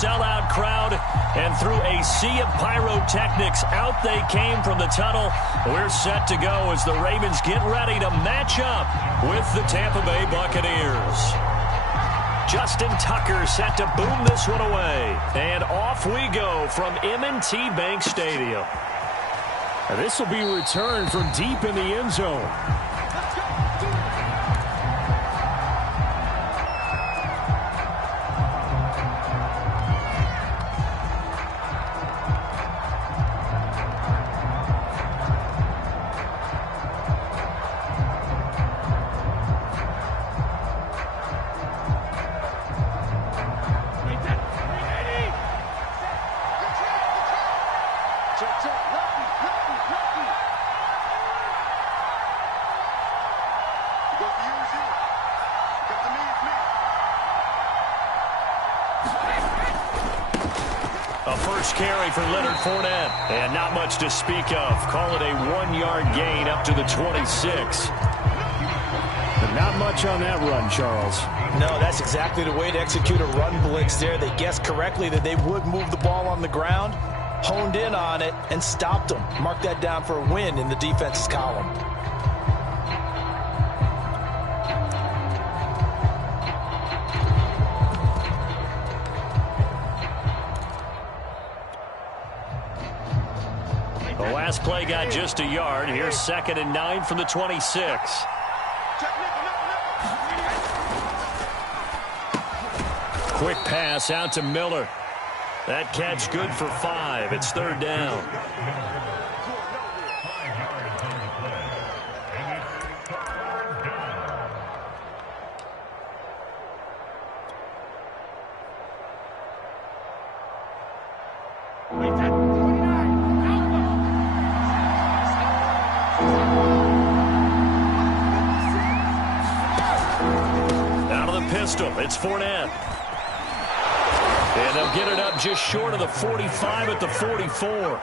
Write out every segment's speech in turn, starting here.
sellout crowd, and through a sea of pyrotechnics, out they came from the tunnel. We're set to go as the Ravens get ready to match up with the Tampa Bay Buccaneers. Justin Tucker set to boom this one away. And off we go from M&T Bank Stadium. This will be returned from deep in the end zone. A first carry for Leonard Fournette. And not much to speak of. Call it a 1-yard gain up to the 26. But not much on that run, Charles. No, that's exactly the way to execute a run blitz there. They guessed correctly that they would move the ball on the ground, honed in on it, and stopped them. Mark that down for a win in the defense's column. The last play got just a yard. Here's 2nd and 9 from the 26. Quick pass out to Miller. That catch good for 5. It's 3rd down. It's Fournette. And they'll get it up just short of the 45 at the 44.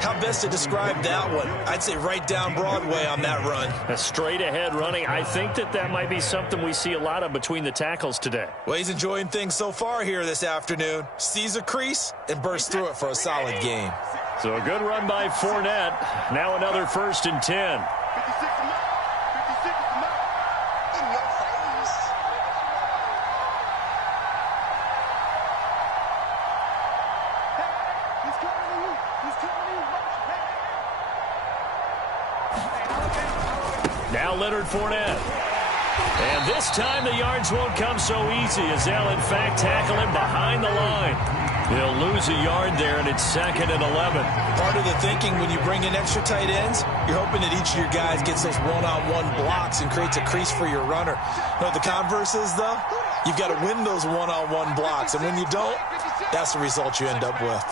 How best to describe that one? I'd say right down Broadway on that run. A straight ahead running. I think that might be something we see a lot of between the tackles today. Well, he's enjoying things so far here this afternoon. Sees a crease and bursts through it for a solid game. So a good run by Fournette. Now another 1st and 10. Now Leonard Fournette. And this time the yards won't come so easy as they'll in fact tackle him behind the line. He'll lose a yard there, and it's 2nd and 11. Part of the thinking when you bring in extra tight ends, you're hoping that each of your guys gets those one-on-one blocks and creates a crease for your runner. You know what the converse is, though? You've got to win those one-on-one blocks, and when you don't, that's the result you end up with.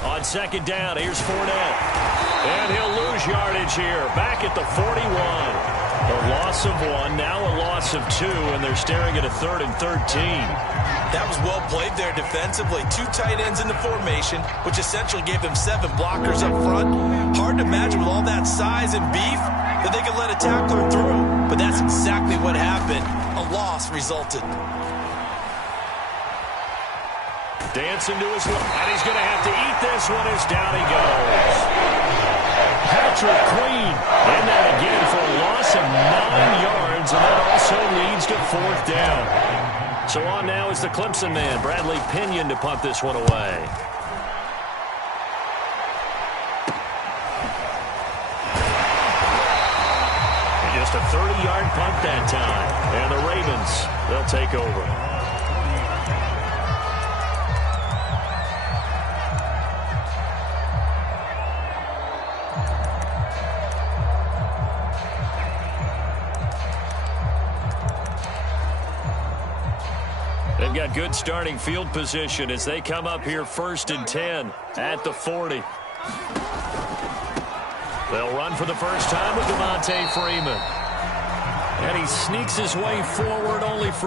On 2nd down, here's Fournette. And he'll lose yardage here. Back at the 41. A loss of 1, now a loss of 2, and they're staring at a 3rd and 13. That was well played there defensively. 2 tight ends in the formation, which essentially gave them 7 blockers up front. Hard to imagine with all that size and beef that they could let a tackler through. But that's exactly what happened. A loss resulted. Dancing to his left, and he's going to have to eat this one as down he goes. Patrick Queen, and that again for a loss of 9 yards, and that also leads to 4th down. So on now is the Clemson man, Bradley Pinion, to punt this one away. And just a 30-yard punt that time, and the Ravens, they'll take over. They've got good starting field position as they come up here 1st and 10 at the 40. They'll run for the first time with Devontae Freeman. And he sneaks his way forward only for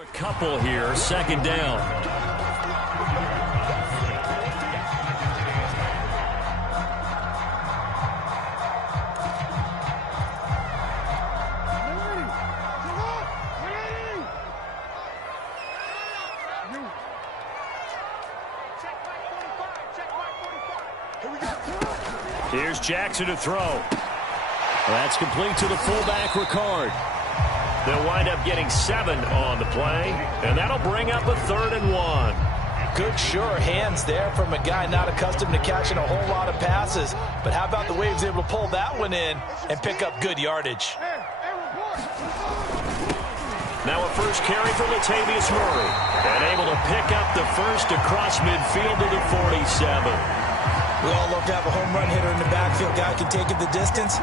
A couple here, second down. Here's Jackson to throw. That's complete to the fullback, Ricard. They'll wind up getting 7 on the play, and that'll bring up a 3rd and 1. Good, sure hands there from a guy not accustomed to catching a whole lot of passes. But how about the way he was able to pull that one in and pick up good yardage? Now a first carry for Latavius Murray, and able to pick up the first across midfield to the 47. We all love to have a home run hitter in the backfield. Guy can take it the distance.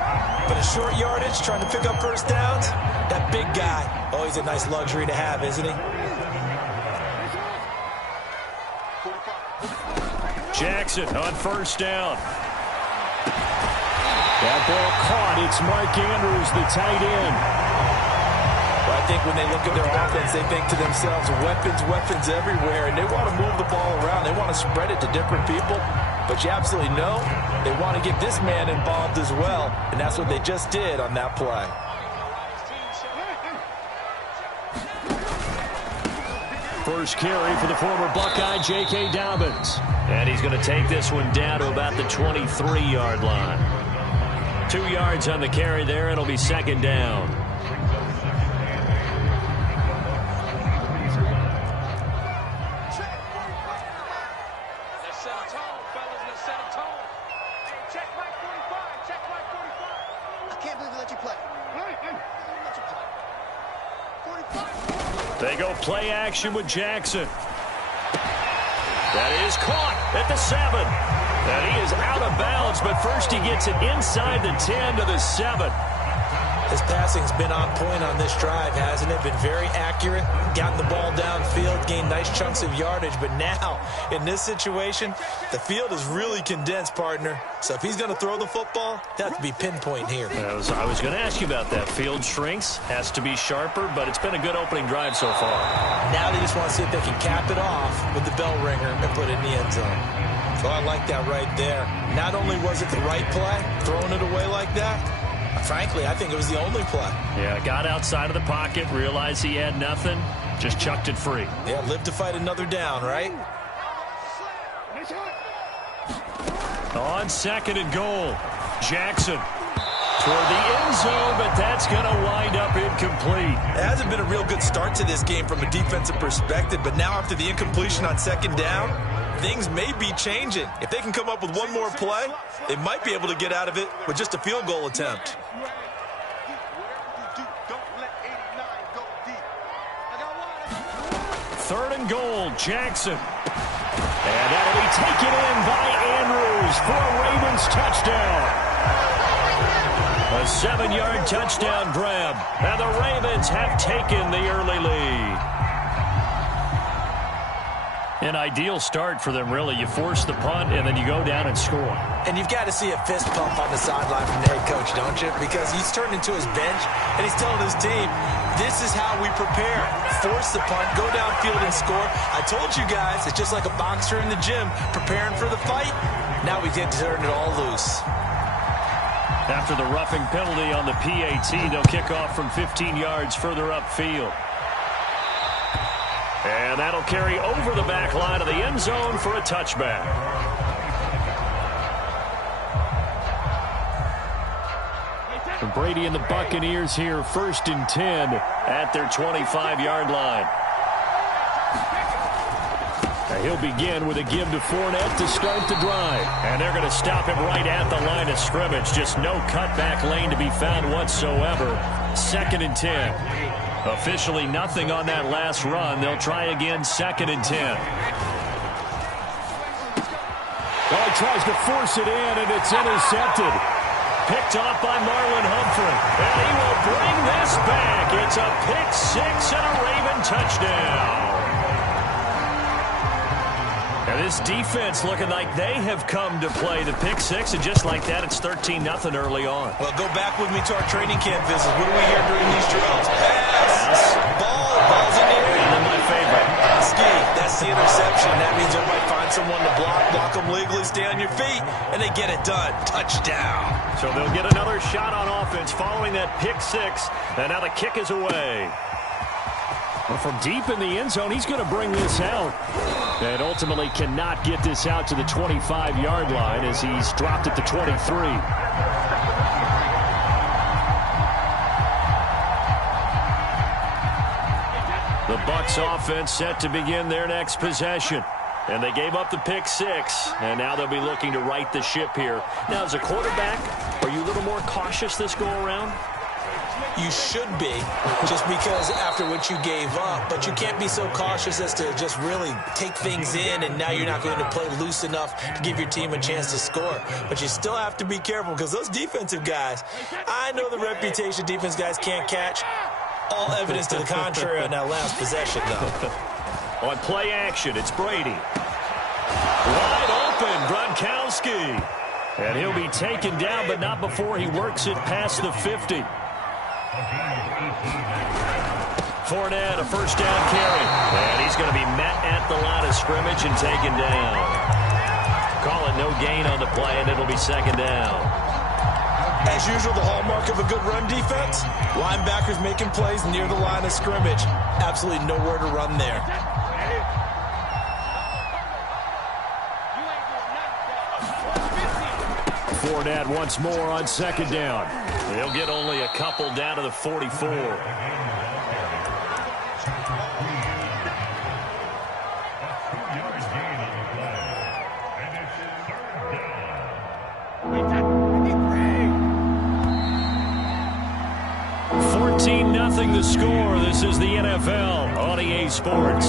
But a short yardage, trying to pick up first downs, that big guy, always a nice luxury to have, isn't he? Jackson on first down. That ball caught. It's Mark Andrews, the tight end. Well, I think when they look at their offense, they think to themselves, weapons everywhere, and they want to move the ball around. They want to spread it to different people. But you absolutely know they want to get this man involved as well, and that's what they just did on that play. First carry for the former Buckeye, J.K. Dobbins. And he's going to take this one down to about the 23-yard line. 2 yards on the carry there. It'll be second down. They go play action with Jackson. That is caught at the 7. And he is out of bounds, but first he gets it inside the 10 to the 7. His passing's been on point on this drive, hasn't it? Been very accurate, gotten the ball downfield, gained nice chunks of yardage. But now, in this situation, the field is really condensed, partner. So if he's going to throw the football, that has to be pinpoint here. I was going to ask you about that. Field shrinks, has to be sharper, but it's been a good opening drive so far. Now they just want to see if they can cap it off with the bell ringer and put it in the end zone. So I like that right there. Not only was it the right play, throwing it away like that, frankly, I think it was the only play. Yeah, got outside of the pocket, realized he had nothing, just chucked it free. Yeah, live to fight another down, right? On second and goal, Jackson toward the end zone, but that's going to wind up incomplete. It hasn't been a real good start to this game from a defensive perspective, but now after the incompletion on second down, things may be changing. If they can come up with one more play, they might be able to get out of it with just a field goal attempt. Third and goal, Jackson. And that'll be taken in by Andrews for a Ravens touchdown. A 7-yard touchdown grab. And the Ravens have taken the early lead. An ideal start for them, really. You force the punt, and then you go down and score. And you've got to see a fist pump on the sideline from the head coach, don't you? Because he's turned into his bench, and he's telling his team, this is how we prepare. Force the punt, go downfield and score. I told you guys, it's just like a boxer in the gym preparing for the fight. Now we get to turn it all loose. After the roughing penalty on the PAT, they'll kick off from 15 yards further upfield. And that'll carry over the back line of the end zone for a touchback. And Brady and the Buccaneers here, 1st and 10 at their 25-yard line. Now he'll begin with a give to Fournette to start the drive. And they're going to stop him right at the line of scrimmage. Just no cutback lane to be found whatsoever. 2nd and 10. Officially nothing on that last run. They'll try again, 2nd and 10. Well, he tries to force it in, and it's intercepted. Picked off by Marlon Humphrey. And he will bring this back. It's a pick 6 and a Raven touchdown. And this defense looking like they have come to play the pick 6, and just like that, it's 13-0 early on. Well, go back with me to our training camp visit. What do we hear during these drills? Pass. Ball's in the air. they get it done. Touchdown. So they'll get another shot on offense following that pick six. And now the kick is away. Well, from deep in the end zone, he's going to bring this out. And ultimately cannot get this out to the 25-yard line as he's dropped at the 23. The Bucs offense set to begin their next possession. And they gave up the pick six, and now they'll be looking to right the ship here. Now, as a quarterback, are you a little more cautious this go-around? You should be, just because after what you gave up. But you can't be so cautious as to just really take things in, and now you're not going to play loose enough to give your team a chance to score. But you still have to be careful because those defensive guys, I know the reputation defense guys can't catch. All evidence to the contrary on that last possession, though. On play action, it's Brady. Wide open, Gronkowski. And he'll be taken down, but not before he works it past the 50. Fournette, a first down carry. And he's going to be met at the line of scrimmage and taken down. Call it no gain on the play, and it'll be second down. As usual, the hallmark of a good run defense, linebackers making plays near the line of scrimmage. Absolutely nowhere to run there. Fournette once more on second down. They'll get only a couple down to the 44. Nothing the score. This is the NFL on EA Sports.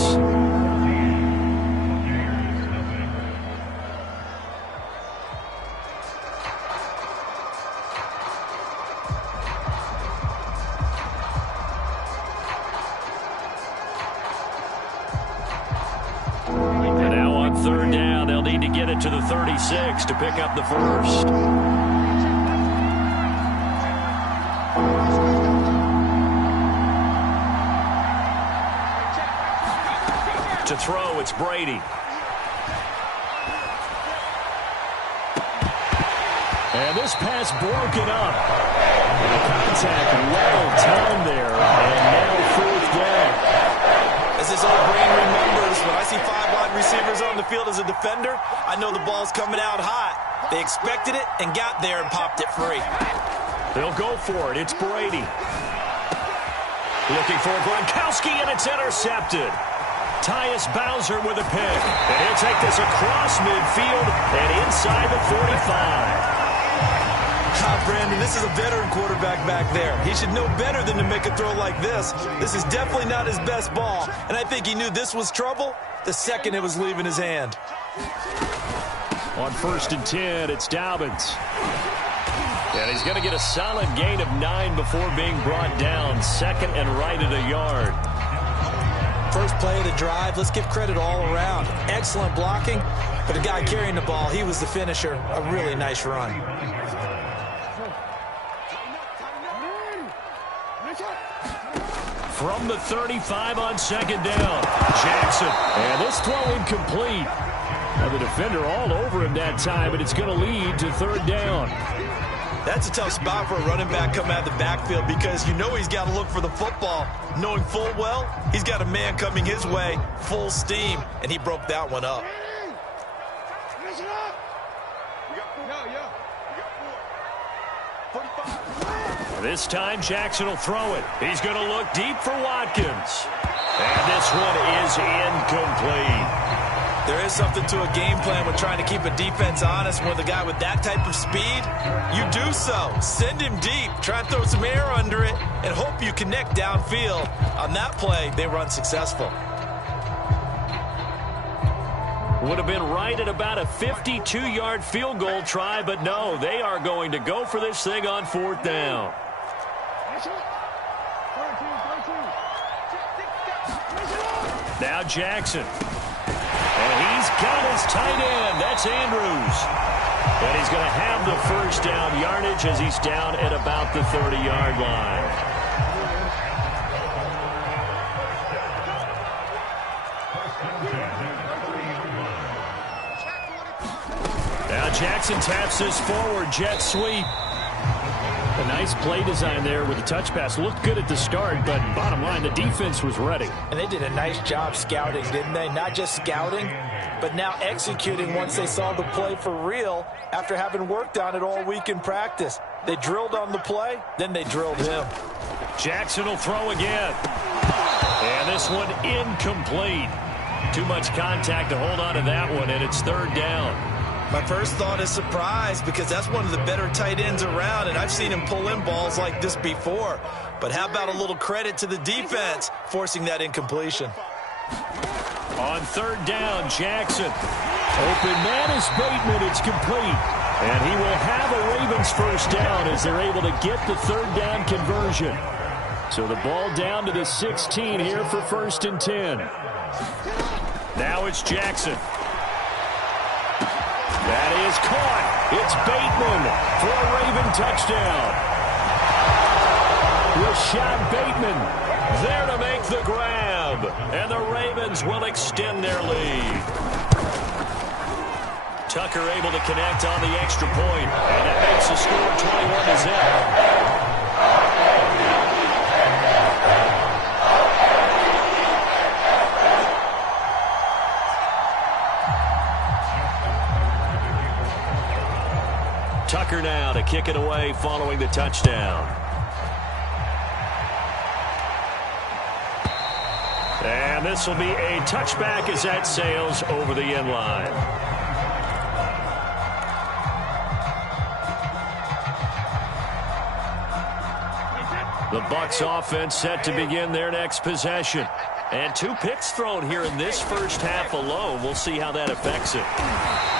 And now on third down, they'll need to get it to the 36 to pick up the first. To throw, it's Brady. And this pass broken up. The contact well timed there. And now fourth down. As this old brain remembers, when I see 5 wide receivers on the field as a defender, I know the ball's coming out hot. They expected it and got there and popped it free. They'll go for it. It's Brady. Looking for Gronkowski, and it's intercepted. Tyus Bowser with a pick. And he'll take this across midfield and inside the 45. Brandon, this is a veteran quarterback back there. He should know better than to make a throw like this. This is definitely not his best ball. And I think he knew this was trouble the second it was leaving his hand. On 1st and 10, it's Dobbins. And he's going to get a solid gain of 9 before being brought down. Second and right at a yard. First play of the drive, let's give credit all around. Excellent blocking, but the guy carrying the ball, he was the finisher. A really nice run. From the 35 on second down, Jackson. And this throw incomplete. Now the defender all over him that time, and it's going to lead to third down. That's a tough spot for a running back coming out of the backfield because you know he's got to look for the football, knowing full well he's got a man coming his way, full steam, and he broke that one up. This time Jackson will throw it. He's going to look deep for Watkins. And this one is incomplete. There is something to a game plan with trying to keep a defense honest. With a guy with that type of speed, you do so. Send him deep. Try and throw some air under it and hope you connect downfield. On that play, they were unsuccessful. Would have been right at about a 52-yard field goal try, but no, they are going to go for this thing on fourth down. Now Jackson. And he's got his tight end. That's Andrews. And he's going to have the first down yardage as he's down at about the 30-yard line. Now Jackson taps this forward, jet sweep. A nice play design there with the touch pass. Looked good at the start, but bottom line, the defense was ready. And they did a nice job scouting, didn't they? Not just scouting, but now executing once they saw the play for real after having worked on it all week in practice. They drilled on the play, then they drilled him. Jackson will throw again. And this one incomplete. Too much contact to hold on to that one, and it's third down. My first thought is surprise because that's one of the better tight ends around, and I've seen him pull in balls like this before. But how about a little credit to the defense forcing that incompletion? On third down, Jackson. Open man is Bateman. It's complete. And he will have a Ravens first down as they're able to get the third down conversion. So the ball down to the 16 here for 1st and 10. Now it's Jackson. That is caught. It's Bateman for a Raven touchdown. Rashad Bateman there to make the grab. And the Ravens will extend their lead. Tucker able to connect on the extra point. And that makes the score 21-0. Tucker now to kick it away following the touchdown. And this will be a touchback as that sails over the end line. The Bucs offense set to begin their next possession. And 2 picks thrown here in this first half alone. We'll see how that affects it.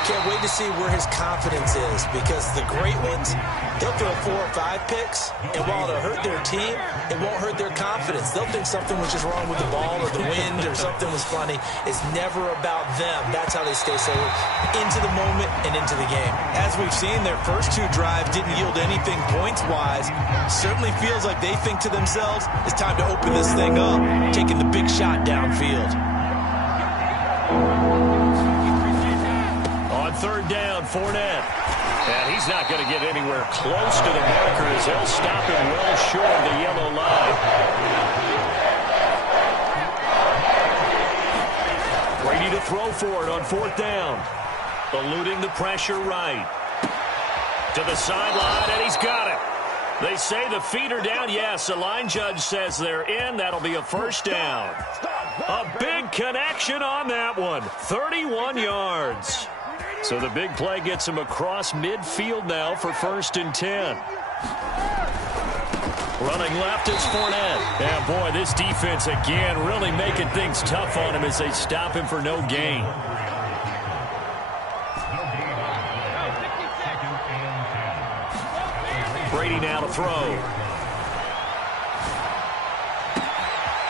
Can't wait to see where his confidence is, because the great ones, they'll throw 4 or 5 picks, and while it'll hurt their team, it won't hurt their confidence. They'll think something was just wrong with the ball or the wind or something was funny. It's never about them. That's how they stay so into the moment and into the game. As we've seen, their first 2 drives didn't yield anything points-wise. Certainly feels like they think to themselves, it's time to open this thing up, taking the big shot downfield. On third down, Fournette. And he's not going to get anywhere close to the marker as they'll stop him well short of the yellow line. Brady to throw for it on 4th down. Eluding the pressure right. To the sideline, and he's got it. They say the feet are down. Yes, the line judge says they're in. That'll be a first down. A big connection on that one. 31 yards. So the big play gets him across midfield now for 1st and 10. Running left is Fournette. And boy, this defense again really making things tough on him as they stop him for no gain. Brady now to throw.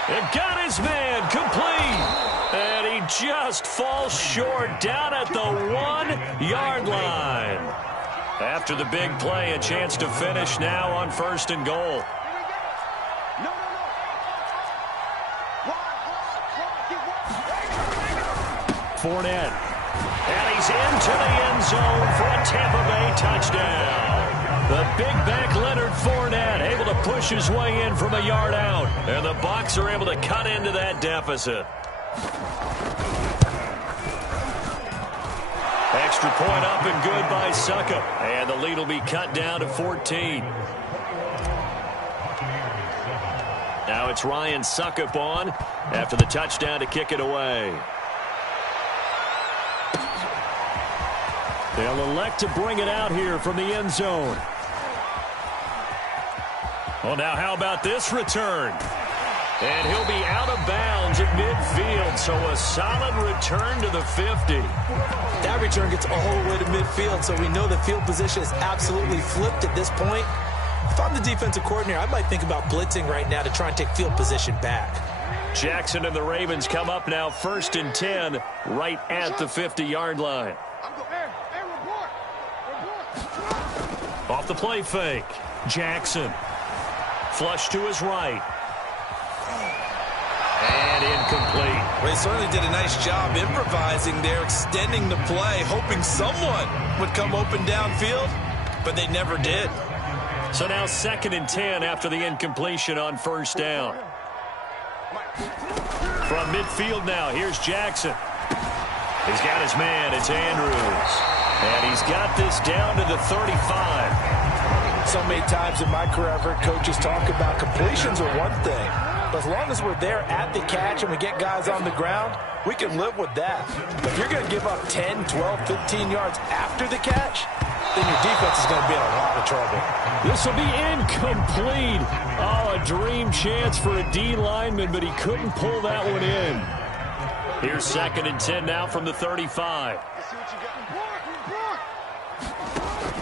And got his man complete. And he just falls short down at the 1-yard line. After the big play, a chance to finish now on 1st and goal. Fournette. And he's into the end zone for a Tampa Bay touchdown. The big back Leonard Fournette able to push his way in from a yard out. And the Bucs are able to cut into that deficit. Extra point up and good by Succop. And the lead will be cut down to 14. Now it's Ryan Succop on after the touchdown to kick it away. They'll elect to bring it out here from the end zone. Well, now how about this return? And he'll be out of bounds at midfield, so a solid return to the 50. That return gets all the way to midfield, so we know the field position is absolutely flipped at this point. If I'm the defensive coordinator, I might think about blitzing right now to try and take field position back. Jackson and the Ravens come up now 1st and 10 right at the 50-yard line. Off the play fake. Jackson. Flush to his right. And incomplete. Well, he certainly did a nice job improvising there, extending the play, hoping someone would come open downfield, but they never did. So now 2nd and 10 after the incompletion on 1st down. From midfield now, here's Jackson. He's got his man, it's Andrews. And he's got this down to the 35. So many times in my career, I've heard coaches talk about completions are one thing. But as long as we're there at the catch and we get guys on the ground, we can live with that. But if you're going to give up 10, 12, 15 yards after the catch, then your defense is going to be in a lot of trouble. This will be incomplete. Oh, a dream chance for a D lineman, but he couldn't pull that one in. Here's 2nd and 10 now from the 35.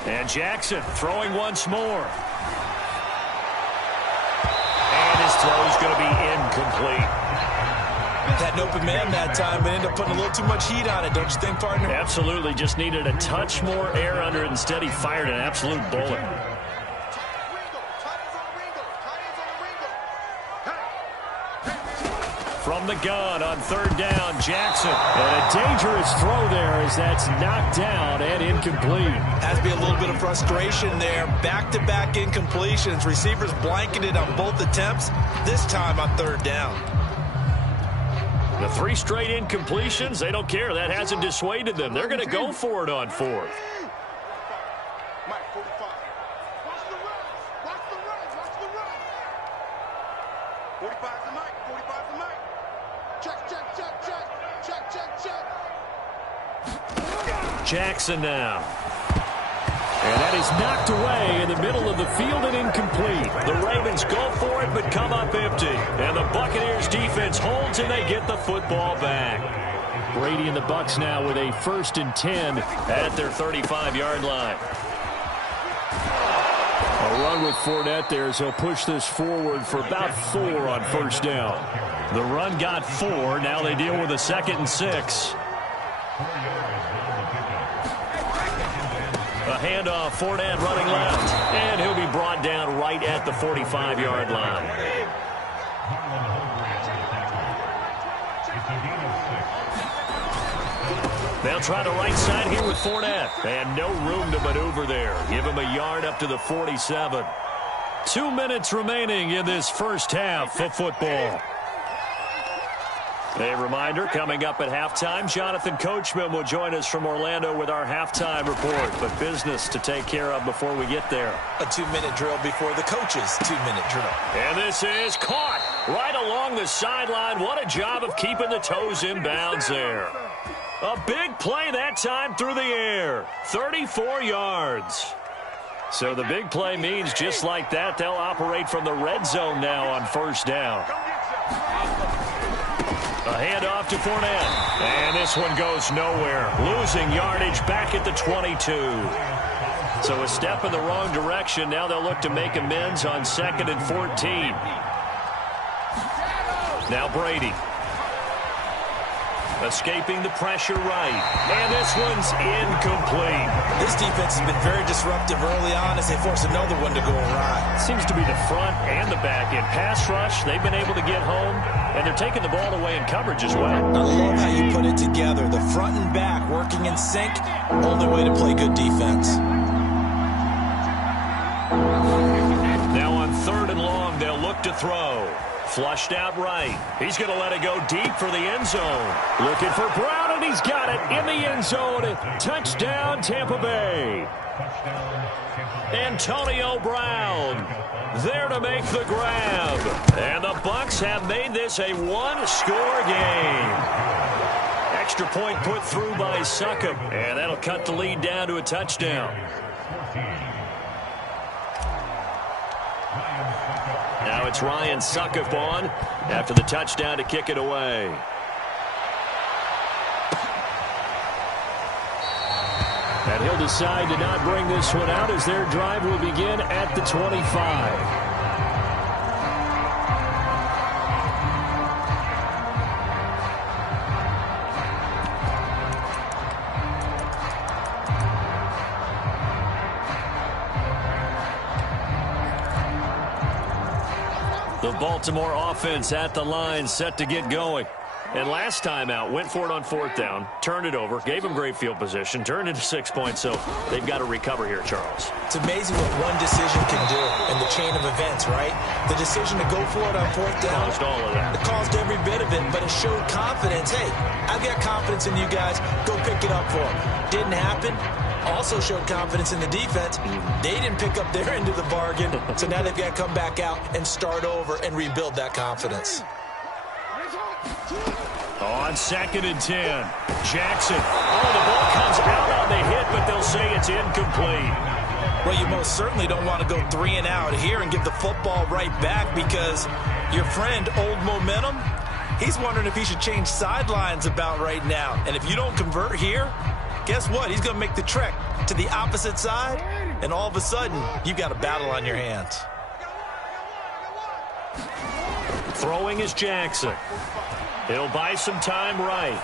And Jackson throwing once more. And his throw is going to be incomplete. Had an open man that time, but ended up putting a little too much heat on it, don't you think, partner? Absolutely. Just needed a touch more air under it. Instead, he fired an absolute bullet. From the gun on 3rd down, Jackson. And a dangerous throw there as that's knocked down and incomplete. Has to be a little bit of frustration there. Back-to-back incompletions. Receivers blanketed on both attempts, this time on 3rd down. The 3 straight incompletions, they don't care. That hasn't dissuaded them. They're going to go for it on 4th. Jackson now. And that is knocked away in the middle of the field and incomplete. The Ravens go for it but come up empty. And the Buccaneers defense holds and they get the football back. Brady and the Bucs now with a 1st and 10 at their 35-yard line. A run with Fournette there, so he'll push this forward for about 4 on 1st down. The run got 4. Now they deal with a 2nd and 6. A handoff, Fournette running left. And he'll be brought down right at the 45-yard line. They'll try the right side here with Fournette. And no room to maneuver there. Give him a yard up to the 47. 2 minutes remaining in this first half of football. A reminder, coming up at halftime, Jonathan Coachman will join us from Orlando with our halftime report. But business to take care of before we get there. A 2-minute drill before the coach's 2-minute drill. And this is caught right along the sideline. What a job of keeping the toes in bounds there. A big play that time through the air. 34 yards. So the big play means just like that, they'll operate from the red zone now on 1st down. A handoff to Fournette. And this one goes nowhere. Losing yardage back at the 22. So a step in the wrong direction. Now they'll look to make amends on 2nd and 14. Now Brady. Escaping the pressure right. And this one's incomplete. This defense has been very disruptive early on as they force another one to go awry. Seems to be the front and the back end. Pass rush, they've been able to get home, and they're taking the ball away in coverage as well. I love how you put it together. The front and back working in sync. Only way to play good defense. Now on 3rd and long, they'll look to throw. Flushed out right. He's going to let it go deep for the end zone. Looking for Brown, and he's got it in the end zone. Touchdown, Tampa Bay. Antonio Brown there to make the grab. And the Bucs have made this a 1-score game. Extra point put through by Succop. And that'll cut the lead down to a touchdown. Now it's Ryan Succop on after the touchdown to kick it away. And he'll decide to not bring this one out as their drive will begin at the 25. The Baltimore offense at the line, set to get going. And last time out, went for it on 4th down, turned it over, gave them great field position, turned into 6 points, so they've got to recover here, Charles. It's amazing what one decision can do in the chain of events, right? The decision to go for it on 4th down. Caused all of that. It caused every bit of it, but it showed confidence. Hey, I've got confidence in you guys. Go pick it up for them. Didn't happen. Also showed confidence in the defense. They didn't pick up their end of the bargain, so now they've got to come back out and start over and rebuild that confidence. On 2nd and 10, Jackson. Oh, the ball comes out on the hit, but they'll say it's incomplete. Well, you most certainly don't want to go 3 and out here and give the football right back because your friend, Old Momentum, he's wondering if he should change sidelines about right now. And if you don't convert here, guess what? He's going to make the trek to the opposite side, and all of a sudden, you've got a battle on your hands. Throwing is Jackson. He'll buy some time right.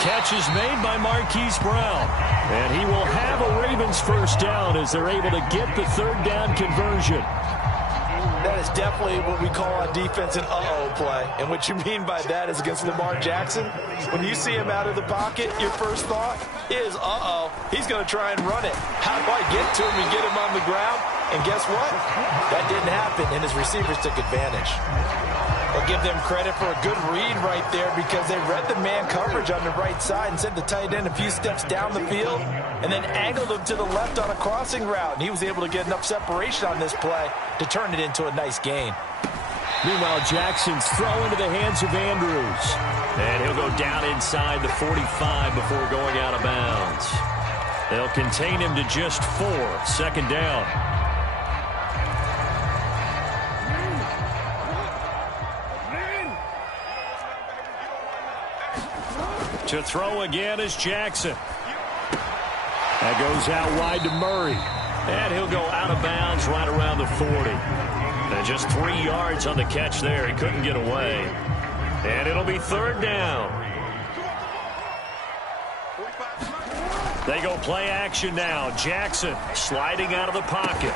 Catch is made by Marquise Brown. And he will have a Ravens first down as they're able to get the 3rd down conversion. That is definitely what we call on defense an uh-oh play. And what you mean by that is against Lamar Jackson, when you see him out of the pocket, your first thought is, uh-oh, he's going to try and run it. How do I get to him and get him on the ground? And guess what? That didn't happen, and his receivers took advantage. I'll give them credit for a good read right there because they read the man coverage on the right side and sent the tight end a few steps down the field and then angled him to the left on a crossing route. And he was able to get enough separation on this play to turn it into a nice gain. Meanwhile, Jackson's throw into the hands of Andrews. And he'll go down inside the 45 before going out of bounds. They'll contain him to just 4, 2nd down. To throw again is Jackson. That goes out wide to Murray. And he'll go out of bounds right around the 40. And just 3 yards on the catch there. He couldn't get away. And it'll be 3rd down. They go play action now. Jackson sliding out of the pocket.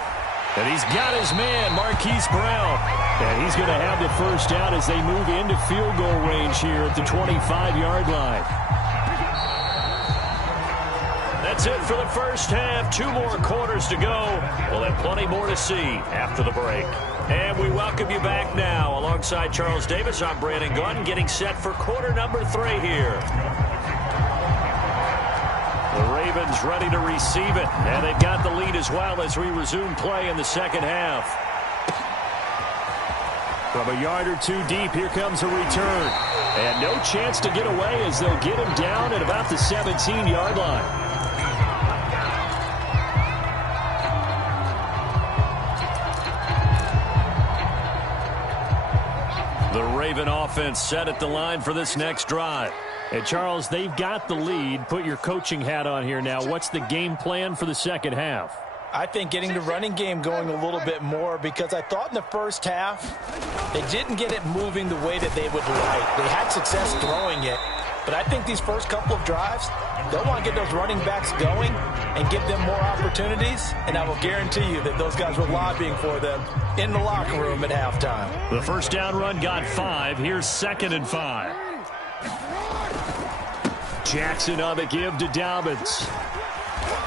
And he's got his man, Marquise Brown. And he's going to have the first down as they move into field goal range here at the 25-yard line. That's it for the first half. 2 more quarters to go. We'll have plenty more to see after the break. And we welcome you back now. Alongside Charles Davis, I'm Brandon Gunn, getting set for quarter number 3 here. The Ravens ready to receive it, and they've got the lead as well as we resume play in the second half. From a yard or 2 deep, here comes a return. And no chance to get away as they'll get him down at about the 17-yard line. The Raven offense set at the line for this next drive. Hey, Charles, they've got the lead. Put your coaching hat on here now. What's the game plan for the second half? I think getting the running game going a little bit more because I thought in the first half they didn't get it moving the way that they would like. They had success throwing it, but I think these first couple of drives, they'll want to get those running backs going and give them more opportunities, and I will guarantee you that those guys were lobbying for them in the locker room at halftime. The first down run got 5. Here's 2nd and 5. Jackson on the give to Dobbins.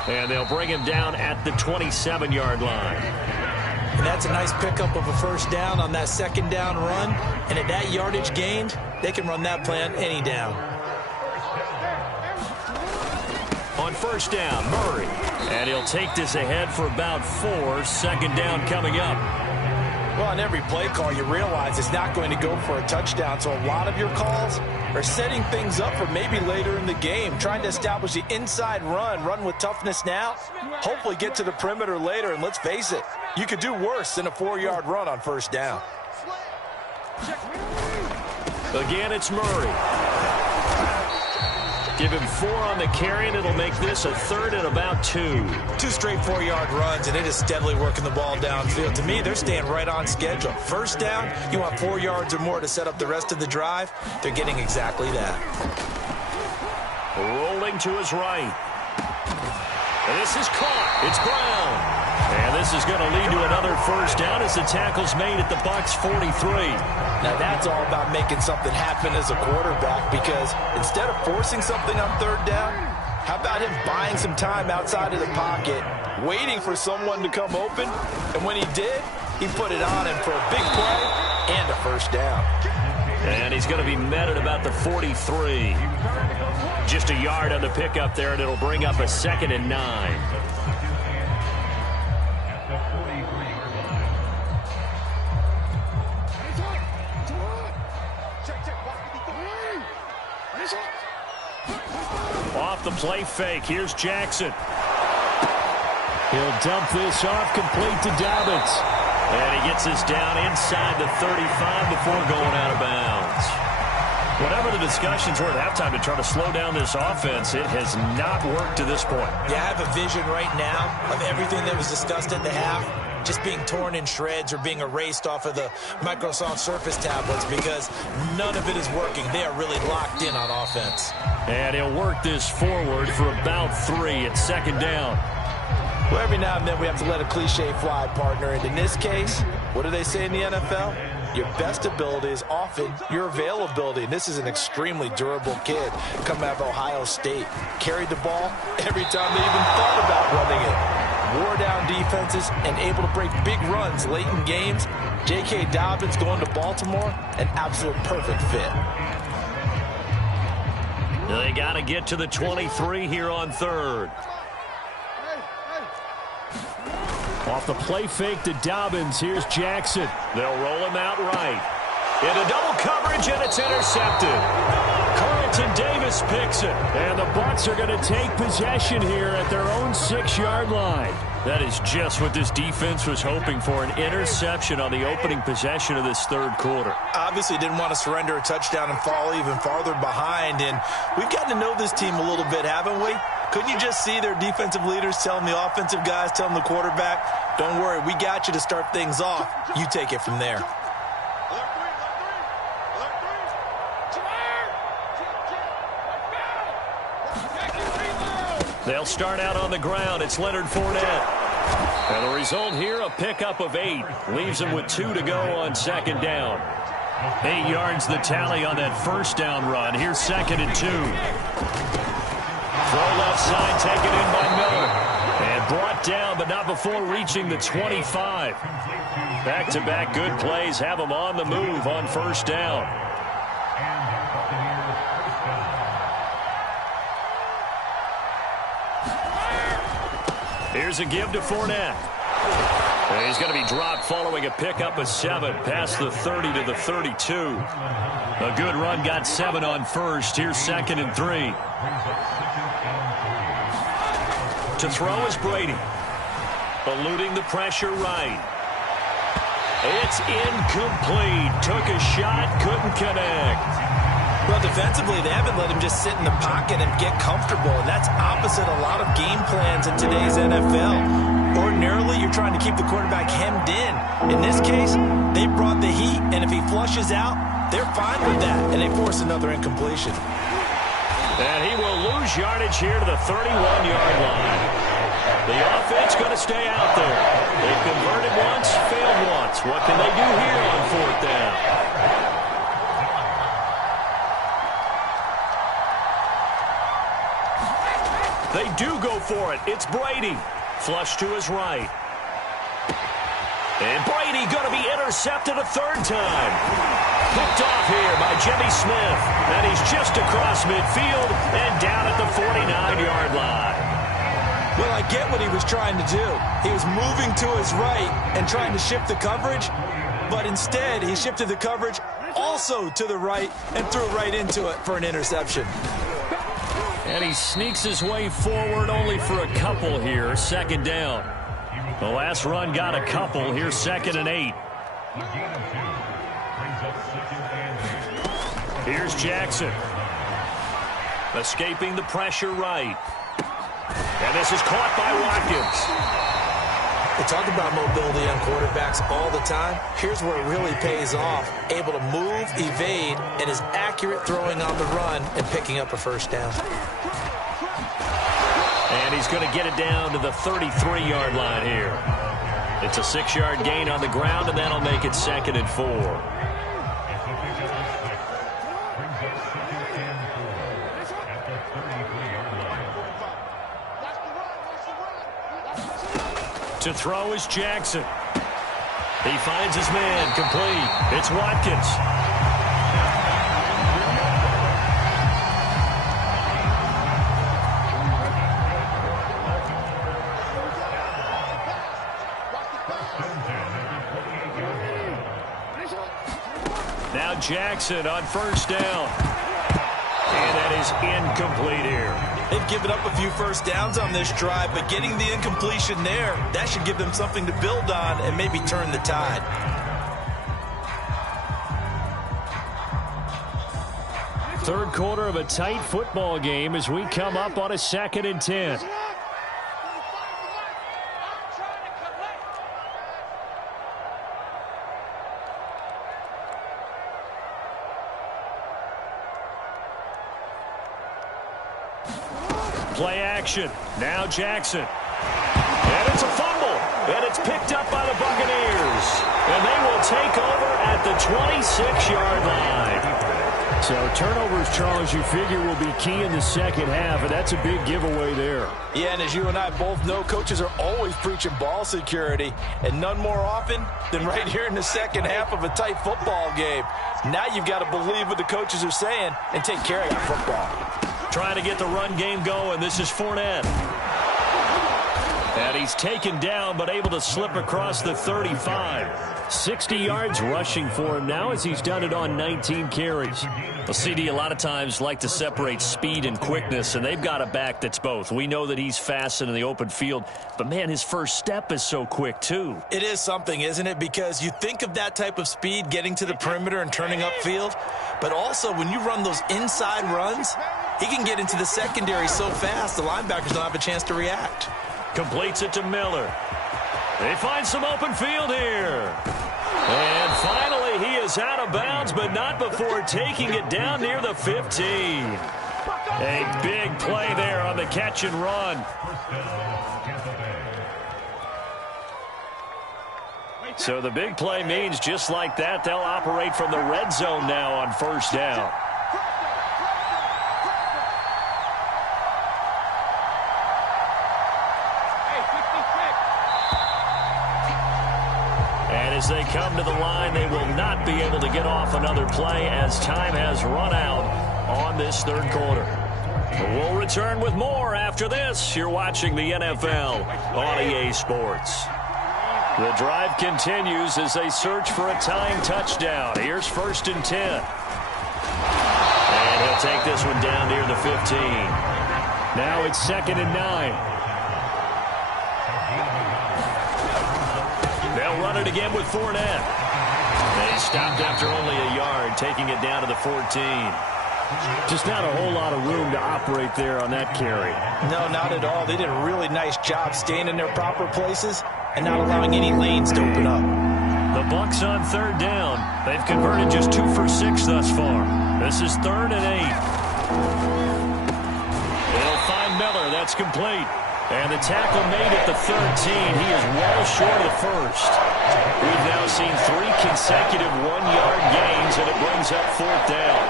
And they'll bring him down at the 27-yard line. And that's a nice pickup of a first down on that 2nd down run. And at that yardage gained, they can run that plan any down. On first down, Murray. And he'll take this ahead for about 4. 2nd down coming up. Well, on every play call, you realize it's not going to go for a touchdown. So a lot of your calls are setting things up for maybe later in the game, trying to establish the inside run with toughness now, hopefully get to the perimeter later. And let's face it, you could do worse than a 4-yard run on first down. Again, it's Murray. Give him 4 on the carry, and it'll make this a 3rd and about 2. 2 straight 4-yard runs, and it is steadily working the ball downfield. To me, they're staying right on schedule. First down, you want 4 yards or more to set up the rest of the drive. They're getting exactly that. Rolling to his right. And this is caught. It's Brown. And this is going to lead to another first down as the tackle's made at the Bucs 43. Now that's all about making something happen as a quarterback, because instead of forcing something on third down, how about him buying some time outside of the pocket, waiting for someone to come open, and when he did, he put it on him for a big play and a first down. And he's going to be met at about the 43. Just a yard on the pickup there, and it'll bring up a 2nd and 9. Off the play fake, here's Jackson. He'll dump this off, complete to Dobbins. And he gets this down inside the 35 before going out of bounds. Whatever the discussions were at halftime to try to slow down this offense, it has not worked to this point. Yeah, I have a vision right now of everything that was discussed at the half just being torn in shreds or being erased off of the Microsoft Surface tablets, because none of it is working. They are really locked in on offense. And he'll work this forward for about 3 at 2nd down. Well, every now and then we have to let a cliche fly, partner. And in this case, what do they say in the NFL? Your best ability is often your availability. And this is an extremely durable kid coming out of Ohio State. Carried the ball every time they even thought about running it. Wore down defenses and able to break big runs late in games. J.K. Dobbins going to Baltimore, an absolute perfect fit. They got to get to the 23 here on 3rd. Off the play fake to Dobbins. Here's Jackson. They'll roll him out right. Into double coverage, and it's intercepted. Carlton Davis picks it. And the Bucs are going to take possession here at their own 6-yard line. That is just what this defense was hoping for, an interception on the opening possession of this 3rd quarter. Obviously didn't want to surrender a touchdown and fall even farther behind. And we've gotten to know this team a little bit, haven't we? Couldn't you just see their defensive leaders telling the offensive guys, telling the quarterback, don't worry, we got you to start things off. You take it from there. They'll start out on the ground. It's Leonard Fournette. And the result here, a pickup of 8. Leaves him with 2 to go on 2nd down. 8 yards the tally on that first down run. Here's 2nd and 2. Throw left side, taken in by Miller. And brought down, but not before reaching the 25. Back-to-back good plays have them on the move on first down. Here's a give to Fournette. And he's going to be dropped following a pickup of 7 past the 30 to the 32. A good run, got 7 on first. Here's 2nd and 3. To throw is Brady. Eluding the pressure right. It's incomplete. Took a shot, couldn't connect. Well, defensively, they haven't let him just sit in the pocket and get comfortable, and that's opposite a lot of game plans in today's NFL. Ordinarily, you're trying to keep the quarterback hemmed in. In this case, they brought the heat, and if he flushes out, they're fine with that, and they force another incompletion. And he will lose yardage here to the 31-yard line. The offense going to stay out there. They've converted once, failed once. What can they do here on 4th down? They do go for it. It's Brady. Flush to his right. And Brady going to be intercepted a 3rd time. Picked off here by Jimmy Smith. And he's just across midfield and down at the 49-yard line. Well, I get what he was trying to do. He was moving to his right and trying to shift the coverage. But instead, he shifted the coverage also to the right and threw right into it for an interception. And he sneaks his way forward only for a couple here. 2nd down. The last run got a couple. Here's 2nd and 8. Here's Jackson. Escaping the pressure right. And this is caught by Watkins. We talk about mobility on quarterbacks all the time. Here's where it really pays off. Able to move, evade, and is accurate throwing on the run and picking up a first down. And he's going to get it down to the 33-yard line here. It's a 6-yard gain on the ground, and that'll make it 2nd and 4. To throw is Jackson. He finds his man, complete. It's Watkins. Now Jackson on 1st down. And that is incomplete here. They've given up a few first downs on this drive, but getting the incompletion there, that should give them something to build on and maybe turn the tide. Third quarter of a tight football game as we come up on a 2nd and 10. Play action. Now Jackson. And it's a fumble. And it's picked up by the Buccaneers. And they will take over at the 26-yard line. So turnovers, Charles, you figure will be key in the second half, and that's a big giveaway there. Yeah, and as you and I both know, coaches are always preaching ball security, and none more often than right here in the second half of a tight football game. Now you've got to believe what the coaches are saying and take care of your football. Trying to get the run game going. This is Fournette. And he's taken down, but able to slip across the 35. 60 yards rushing for him now as he's done it on 19 carries. Well, CD a lot of times like to separate speed and quickness, and they've got a back that's both. We know that he's fast in the open field, but, man, his first step is so quick, too. It is something, isn't it? Because you think of that type of speed getting to the perimeter and turning upfield, but also when you run those inside runs, he can get into the secondary so fast the linebackers don't have a chance to react. Completes it to Miller. They find some open field here. And finally he is out of bounds, but not before taking it down near the 15. A big play there on the catch and run. So the big play means just like that, they'll operate from the red zone now on 1st down. As they come to the line, they will not be able to get off another play as time has run out on this third quarter. We'll return with more after this. You're watching the NFL on EA Sports. The drive continues as they search for a tying touchdown. Here's 1st and 10. And he'll take this one down near the 15. Now it's 2nd and 9. They'll run it again with Fournette. They stopped after only a yard, taking it down to the 14. Just not a whole lot of room to operate there on that carry. No, not at all. They did a really nice job staying in their proper places and not allowing any lanes to open up. The Bucs on 3rd down. They've converted just 2 for 6 thus far. This is 3rd and 8. They'll find Miller. That's complete. And the tackle made at the 13. He is well short of the first. We've now seen 3 consecutive 1-yard gains, and it brings up 4th down.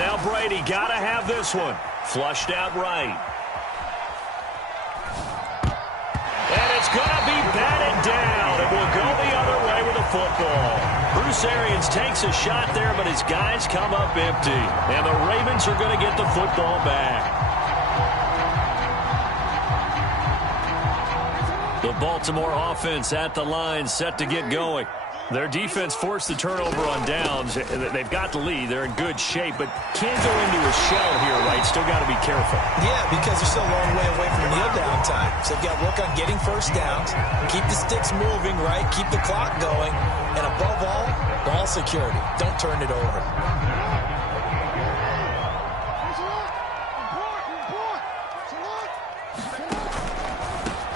Now Brady got to have this one. Flushed out right. And it's going to be batted down. It will go the other way with the football. Bruce Arians takes a shot there, but his guys come up empty. And the Ravens are going to get the football back. The Baltimore offense at the line, set to get going. Their defense forced the turnover on downs. They've got the lead. They're in good shape, but can't go into a shell here, right? Still got to be careful. Yeah, because they're still a long way away from kneel down time. So they've got to work on getting first downs, keep the sticks moving, right? Keep the clock going. And above all, ball security. Don't turn it over.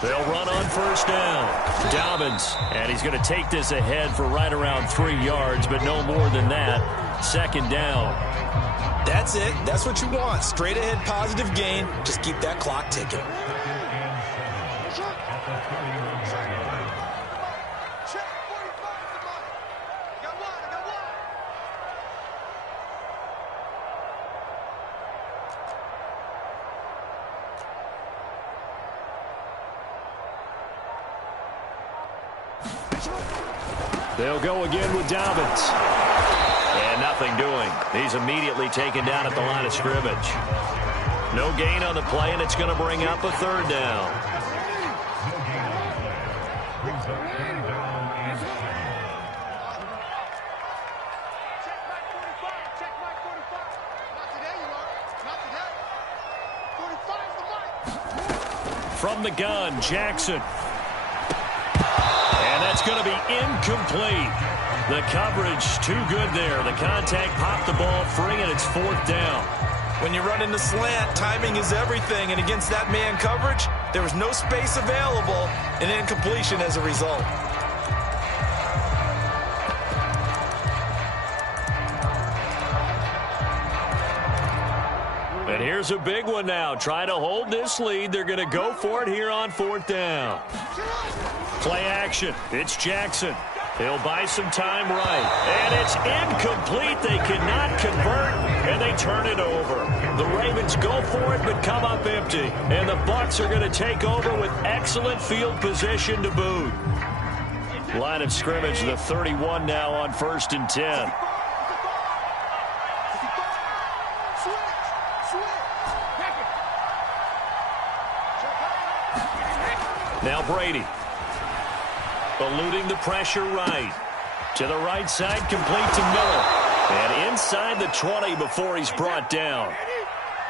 They'll run on 1st down. Dobbins, and he's going to take this ahead for right around 3 yards, but no more than that. 2nd down. That's it. That's what you want. Straight ahead positive gain. Just keep that clock ticking. They'll go again with Dobbins. And nothing doing. He's immediately taken down at the line of scrimmage. No gain on the play, and it's going to bring up a third down. From the gun, Jackson. And that's going to be incomplete. The coverage too good there. The contact popped the ball free, and it's fourth down. When you run in the slant, timing is everything. And against that man coverage, there was no space available, and incompletion as a result. And here's a big one now. Trying to hold this lead. They're going to go for it here on fourth down. Play action. It's Jackson. He'll buy some time right. And it's incomplete. They cannot convert, and they turn it over. The Ravens go for it, but come up empty. And the Bucs are going to take over with excellent field position to boot. Line of scrimmage, the 31 now on 1st and 10. Now Brady. Eluding the pressure right. To the right side, complete to Miller. And inside the 20 before he's brought down.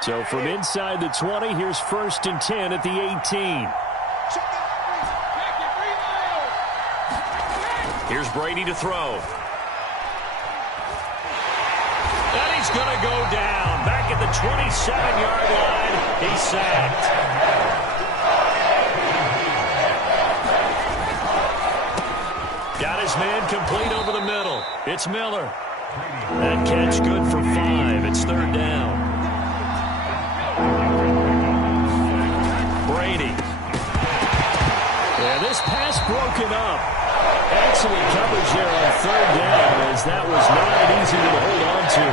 So from inside the 20, here's 1st and 10 at the 18. Here's Brady to throw. And he's going to go down. Back at the 27-yard line, he's sacked. Got his man complete over the middle. It's Miller. That catch good for 5. It's third down. Brady. Yeah, this pass broken up. Excellent coverage there on third down, as that was not an easy one to hold on to.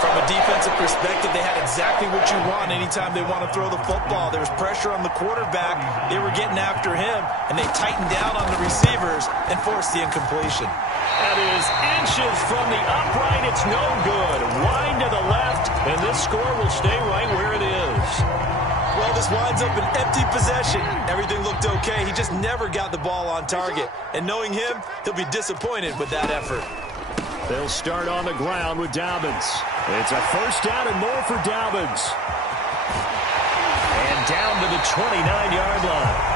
From a defensive perspective, they had exactly what you want anytime they want to throw the football. There was pressure on the quarterback. They were getting after him, and they tightened down on the receivers and forced the incompletion. That is inches from the upright. It's no good. Wide to the left, and this score will stay right where it is. Well, this winds up an empty possession. Everything looked okay. He just never got the ball on target. And knowing him, he'll be disappointed with that effort. They'll start on the ground with Dobbins. It's a first down and more for Dobbins. And down to the 29-yard line.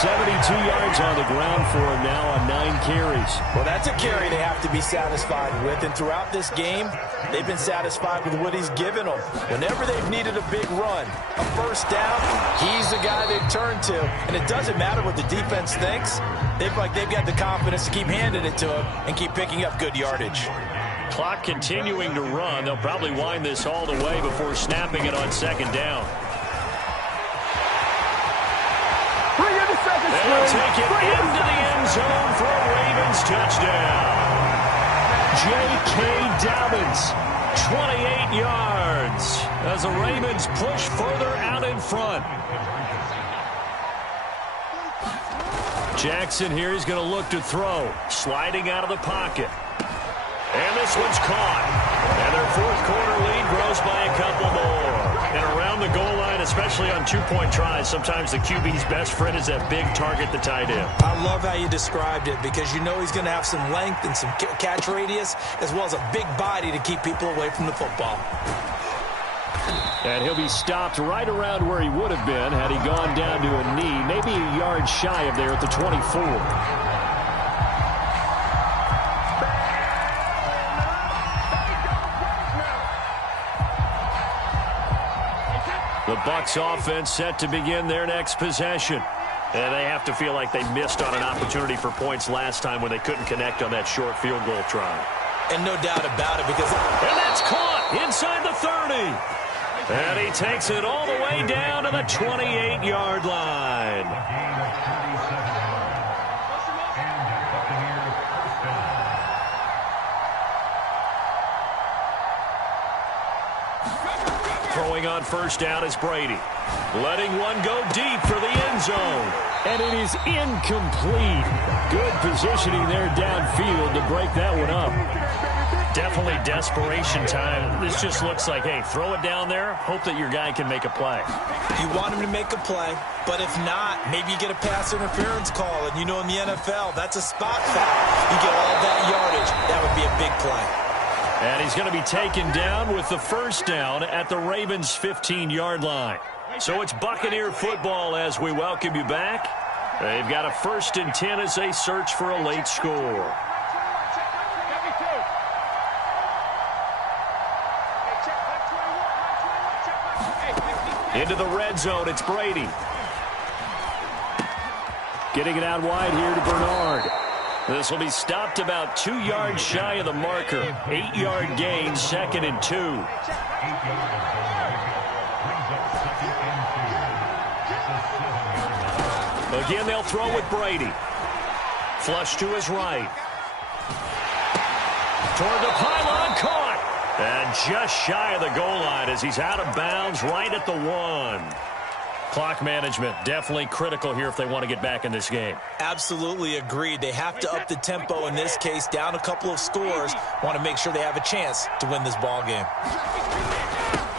72 yards on the ground for him now on 9 carries. Well, that's a carry they have to be satisfied with. And throughout this game, they've been satisfied with what he's given them. Whenever they've needed a big run, a first down, he's the guy they turn to. And it doesn't matter what the defense thinks. They've got the confidence to keep handing it to him and keep picking up good yardage. Clock continuing to run. They'll probably wind this all the way before snapping it on second down. They'll take it into the end zone for a Ravens touchdown. J.K. Dobbins, 28 yards, as the Ravens push further out in front. Jackson here is going to look to throw, sliding out of the pocket. And this one's caught. And their fourth quarter lead grows by a couple more. And around the goal line, especially on two-point tries, sometimes the QB's best friend is that big target, the tight end. I love how you described it, because you know he's going to have some length and some catch radius, as well as a big body to keep people away from the football. And he'll be stopped right around where he would have been had he gone down to a knee, maybe a yard shy of there at the 24. The Bucs offense set to begin their next possession. And they have to feel like they missed on an opportunity for points last time when they couldn't connect on that short field goal try. And no doubt about it, because... And that's caught! inside the 30. And he takes it all the way down to the 28-yard line. Throwing on first down is Brady. Letting one go deep for the end zone. And it is incomplete. Good positioning there downfield to break that one up. Definitely desperation time. This just looks like, hey, throw it down there, hope that your guy can make a play. You want him to make a play, but if not, maybe you get a pass interference call. And you know in the NFL, that's a spot foul. You get all that yardage. That would be a big play. And he's going to be taken down with the first down at the Ravens' 15-yard line. So it's Buccaneer football as we welcome you back. They've got a 1st and 10 as they search for a late score. Into the red zone, it's Brady. Getting it out wide here to Bernard. This will be stopped about 2 yards shy of the marker. 8-yard gain, 2nd and 2. Again, they'll throw with Brady. Flush to his right. Toward the pylon, caught. And just shy of the goal line as he's out of bounds right at the 1. Clock management definitely critical here if they want to get back in this game. Absolutely agreed. They have to up the tempo in this case, down a couple of scores. Want to make sure they have a chance to win this ball game.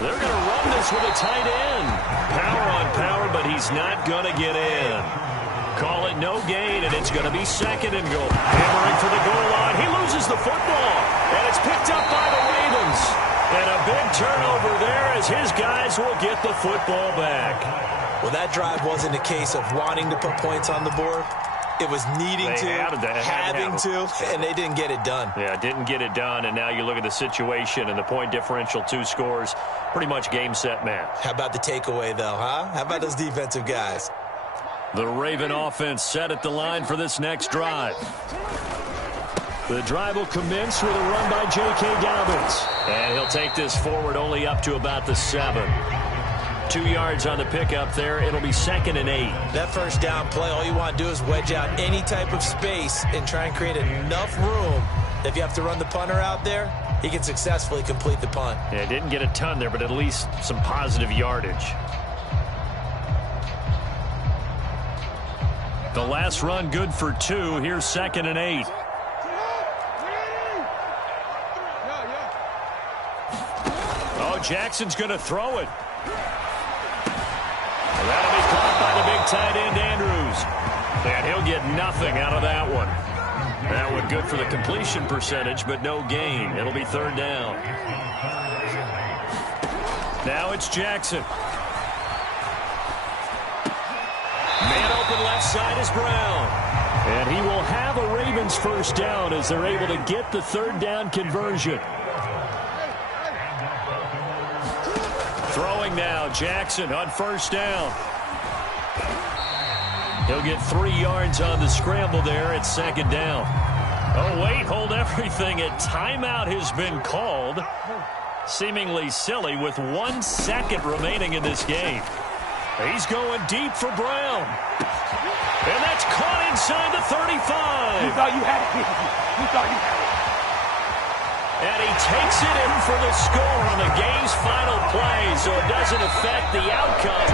They're going to run this with a tight end. Power on power, but he's not going to get in. Call it no gain, and it's going to be 2nd and goal. Hammering for the goal line. He loses the football, and it's picked up by the Ravens. And a big turnover there as his guys will get the football back. Well, that drive wasn't a case of wanting to put points on the board. It was needing having to, and they didn't get it done. Yeah, didn't get it done, and now you look at the situation and the point differential, 2 scores, pretty much game, set, match. How about the takeaway, though, huh? How about those defensive guys? The Raven offense set at the line for this next drive. The drive will commence with a run by J.K. Dobbins. And he'll take this forward only up to about the 7. 2 yards on the pickup there. It'll be 2nd and 8. That first down play, all you want to do is wedge out any type of space and try and create enough room that if you have to run the punter out there, he can successfully complete the punt. Yeah, didn't get a ton there, but at least some positive yardage. The last run good for 2. Here's 2nd and 8. Oh, Jackson's going to throw it. That'll be caught by the big tight end, Andrews. And he'll get nothing out of that one. That one good for the completion percentage, but no gain. It'll be 3rd down. Now it's Jackson. Man open left side is Brown. And he will have a Ravens first down as they're able to get the 3rd down conversion. Throwing now, Jackson on first down. He'll get 3 yards on the scramble there at 2nd down. Oh, wait, hold everything. A timeout has been called. Seemingly silly with 1 second remaining in this game. He's going deep for Brown. And that's caught inside the 35. You thought you had it. You thought you had it. And he takes it in for the score on the game's final play, so it doesn't affect the outcome